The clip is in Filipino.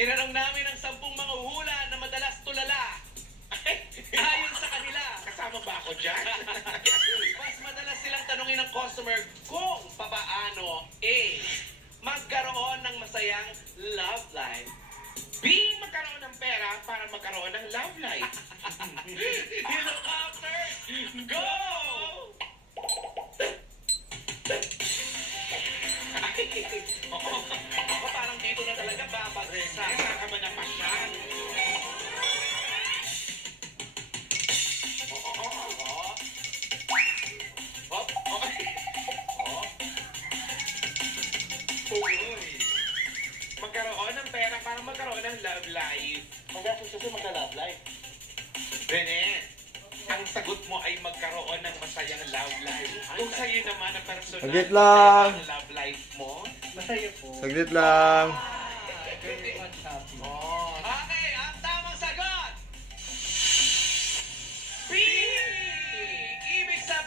Tinanong namin ang 10 manghuhula na madalas tulala. Ayon sa kanila, Kasama ba ako dyan? mas madalas silang tanungin ng customer kung papaano A. Magkaroon ng masayang love life. B. Magkaroon ng pera para magkaroon ng love life. Helicopter, go! Ako parang dito na talaga babagsak. Saan ka ba napasyal? Uy. Magkaroon ng pera para magkaroon ng love life. Magastos kasi magka-love life. Rene, ang sagot mo ay magkaroon ng masayang love life. Kung sa'yo naman ang personal, Saglit lang. ang love life mo, Masaya po. Saglit lang. Rene,